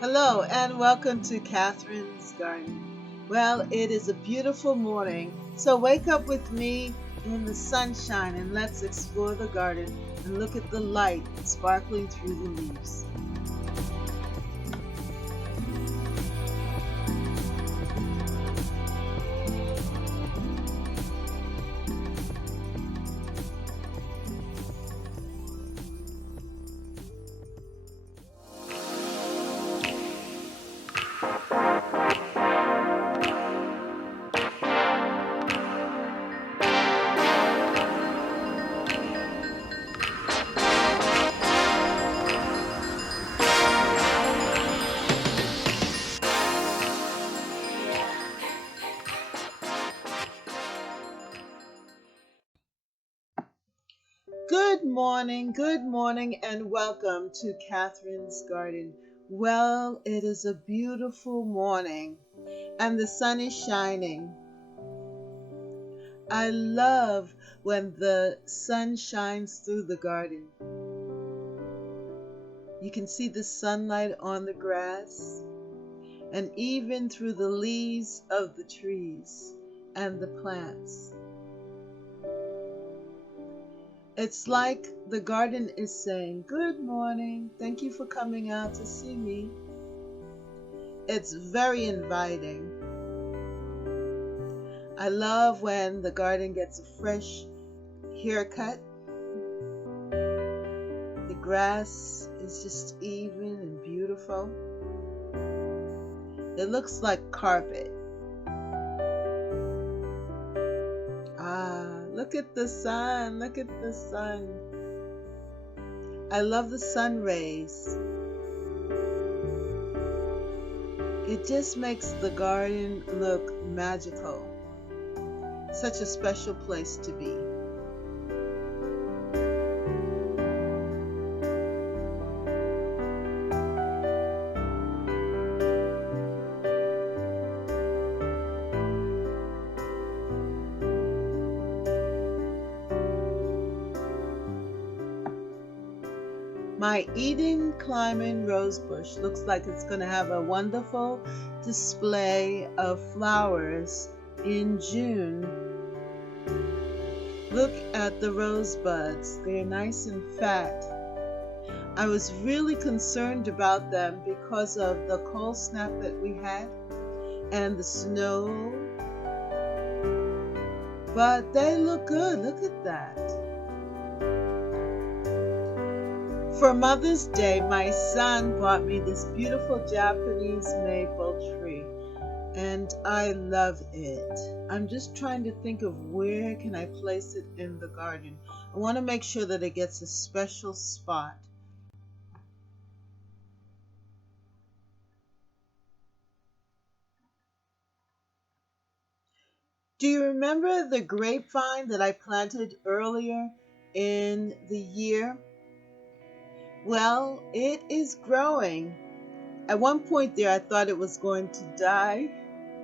Hello and welcome to Catherine's Garden. Well, it is a beautiful morning, so wake up with me in the sunshine and let's explore the garden and look at the light sparkling through the leaves. Good morning, and welcome to Catherine's Garden. Well, it is a beautiful morning, and the sun is shining. I love when the sun shines through the garden. You can see the sunlight on the grass, and even through the leaves of the trees and the plants. It's like the garden is saying, "Good morning, thank you for coming out to see me." It's very inviting. I love when the garden gets a fresh haircut. The grass is just even and beautiful. It looks like carpet. Look at the sun, look at the sun. I love the sun rays. It just makes the garden look magical. Such a special place to be. My Eden climbing rose bush looks like it's going to have a wonderful display of flowers in June. Look at the rose buds. They're nice and fat. I was really concerned about them because of the cold snap that we had and the snow. But they look good. Look at that. For Mother's Day, my son bought me this beautiful Japanese maple tree, and I love it. I'm just trying to think of where can I place it in the garden. I want to make sure that it gets a special spot. Do you remember the grapevine that I planted earlier in the year? Well, it is growing. At one point there, I thought it was going to die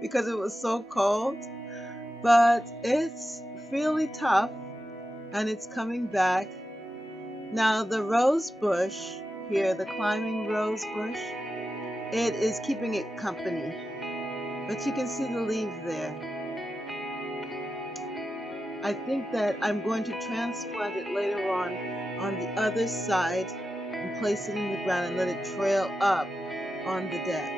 because it was so cold, but it's really tough and it's coming back. Now, the rose bush here, the climbing rose bush, it is keeping it company, but you can see the leaves there. I think that I'm going to transplant it later on the other side, and place it in the ground and let it trail up on the deck.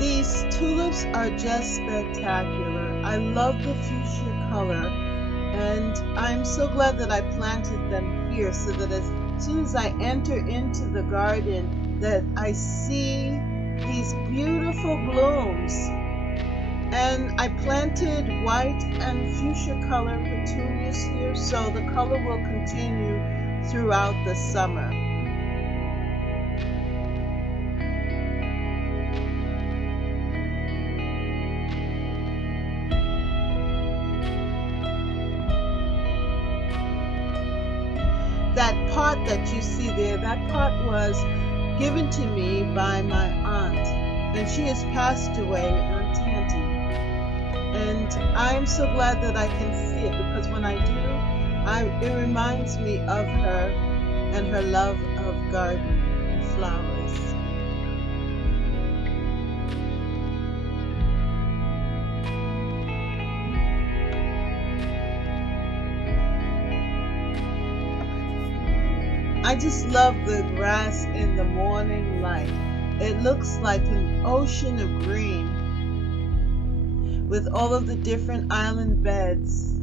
These tulips are just spectacular. I love the fuchsia color, and I'm so glad that I planted them here so that as soon as I enter into the garden that I see these beautiful blooms. And I planted white and fuchsia color petunias here, so the color will continue throughout the summer. That pot that you see there, that pot was given to me by my aunt, and she has passed away, Aunt Tanty. And I'm so glad that I can see it, because when I do, it reminds me of her and her love of garden and flowers. I just love the grass in the morning light. It looks like an ocean of green with all of the different island beds.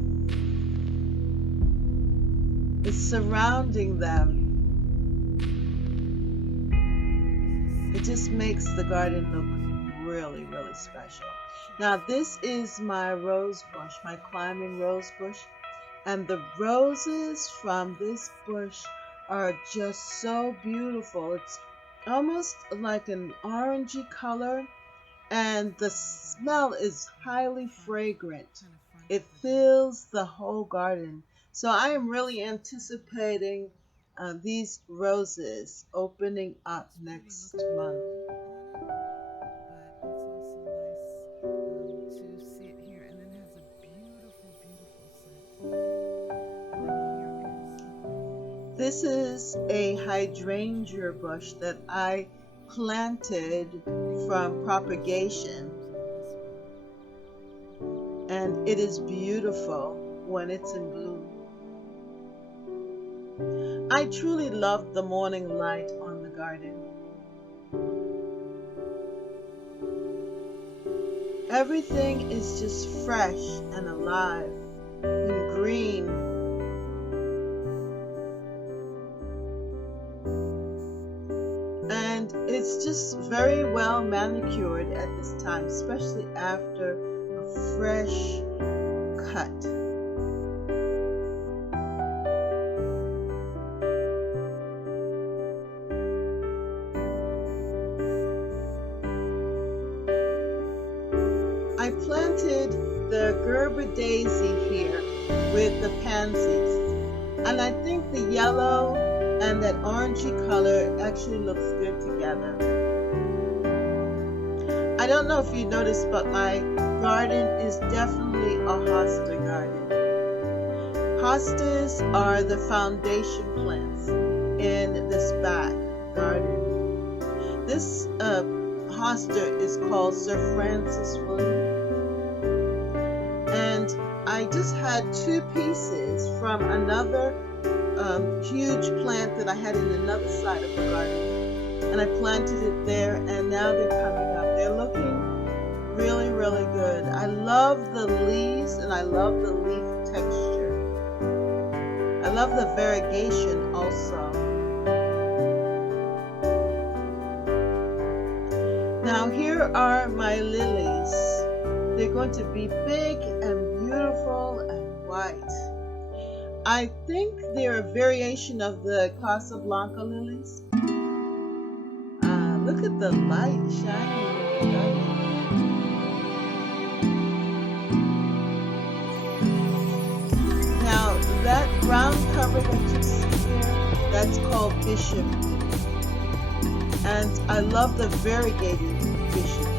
It's surrounding them. It just makes the garden look really, really special. Now this is my rose bush, my climbing rose bush. And the roses from this bush are just so beautiful. It's almost like an orangey color, and the smell is highly fragrant. It fills the whole garden. So I am really anticipating these roses opening up next month. This is a hydrangea bush that I planted from propagation, and it is beautiful when it's in bloom. I truly love the morning light on the garden. Everything is just fresh and alive and green. And it's just very well manicured at this time, especially after a fresh cut. I planted the Gerber daisy here with the pansies, and I think the yellow and that orangey color actually looks good together. I don't know if you noticed, but my garden is definitely a hosta garden. Hostas are the foundation plants in this back garden. This hosta is called Sir Francis William. And I just had 2 pieces from another huge plant that I had in another side of the garden, and I planted it there, and now they're coming up. They're looking really, really good. I love the leaves, and I love the leaf texture. I love the variegation also. Now here are my lilies. They're going to be big and beautiful and white. I think they're a variation of the Casablanca lilies. Look at the light shining in the garden. Now that brown cover that you see here, that's called bishop lily. And I love the variegated bishop lily.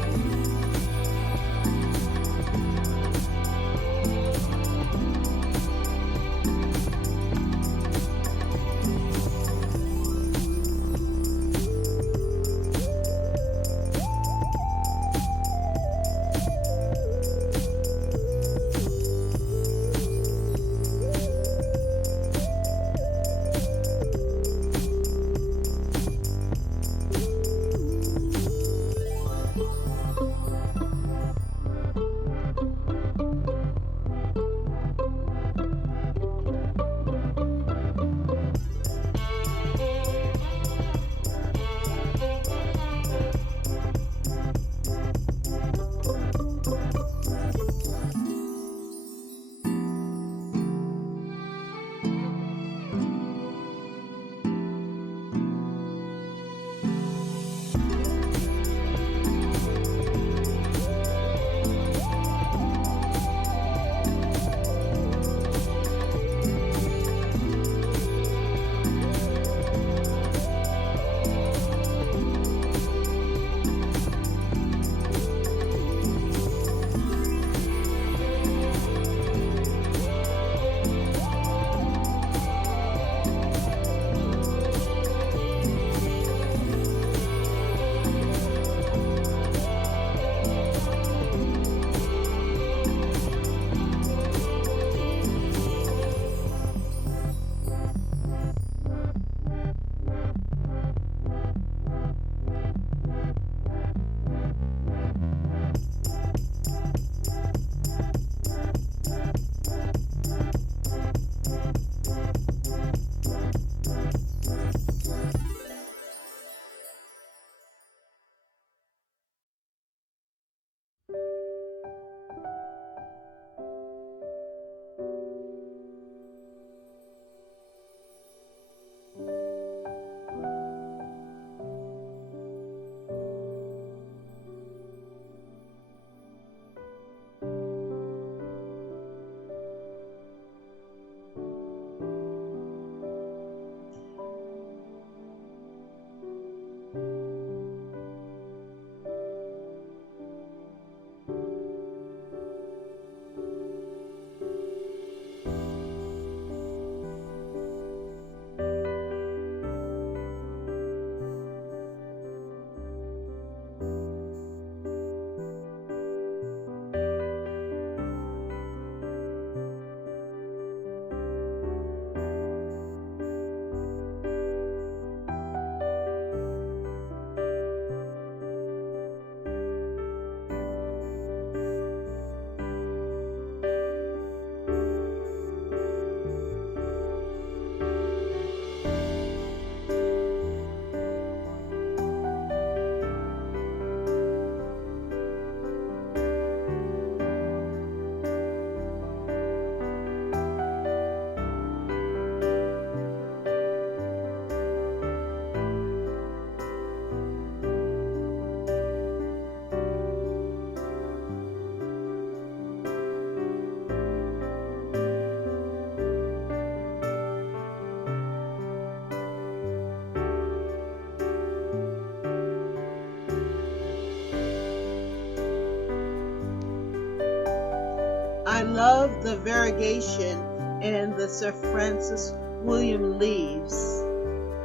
love the variegation in the Sir Francis William leaves.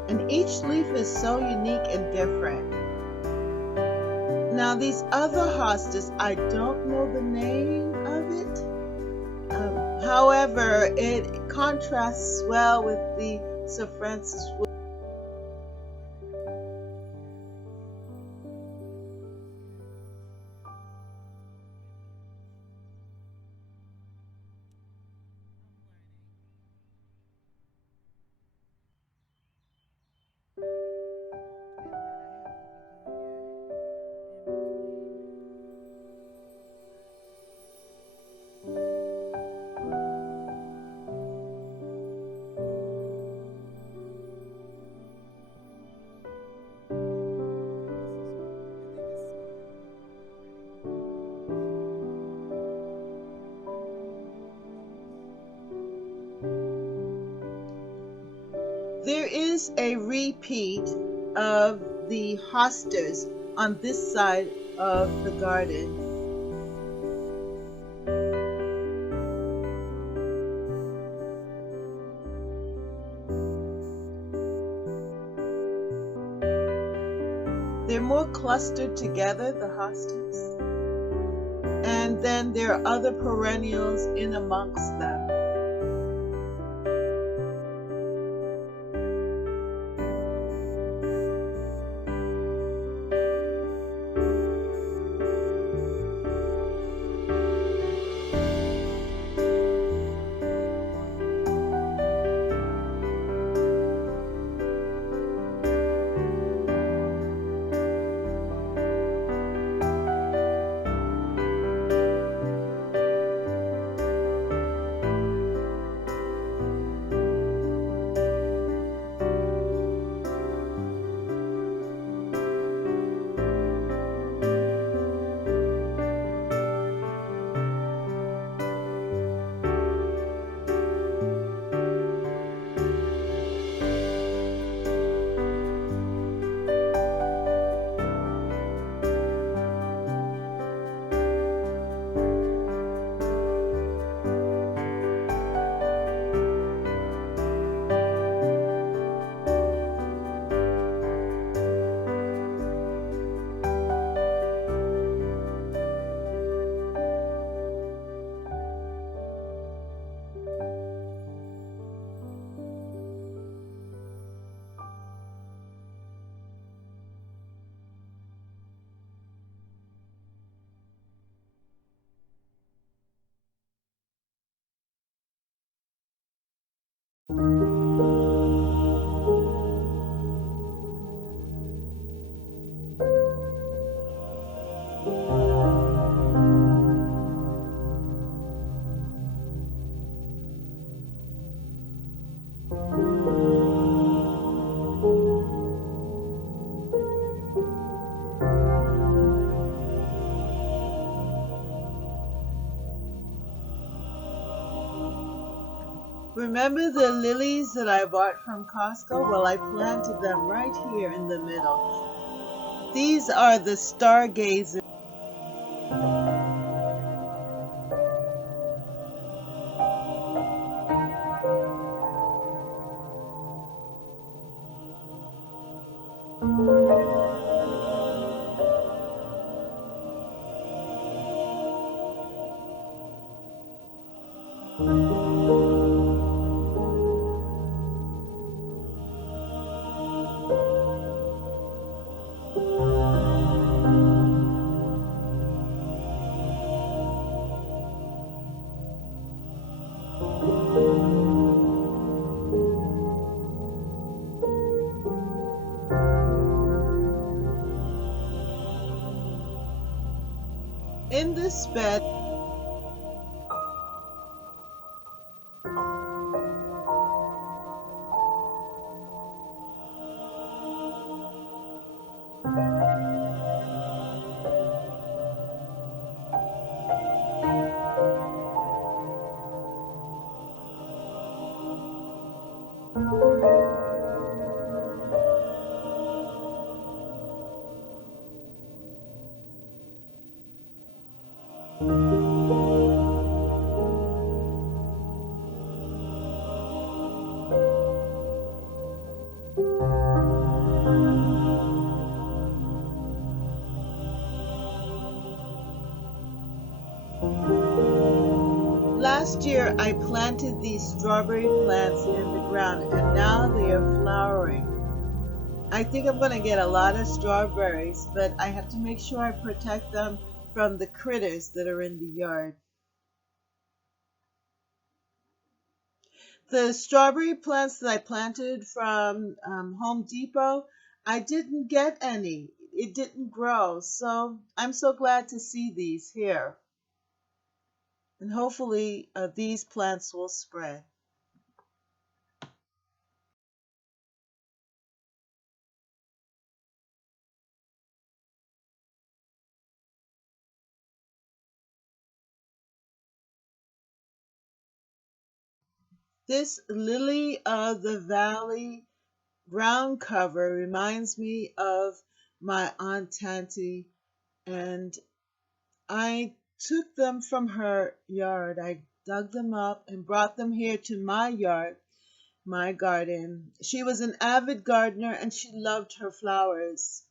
And each leaf is so unique and different. Now these other hostas, I don't know the name of it. However, it contrasts well with the Sir Francis William. There is a repeat of the hostas on this side of the garden. They're more clustered together, the hostas. And then there are other perennials in amongst them. Remember the lilies that I bought from Costco? Well, I planted them right here in the middle. These are the stargazers. In this bed, Last year I planted these strawberry plants in the ground and now they are flowering. I think I'm going to get a lot of strawberries, but I have to make sure I protect them from the critters that are in the yard. The strawberry plants that I planted from Home Depot, I didn't get any. It didn't grow. So I'm so glad to see these here. And hopefully these plants will spread. This lily of the valley ground cover reminds me of my Aunt Tanty, and I took them from her yard. I dug them up and brought them here to my yard, my garden. She was an avid gardener and she loved her flowers.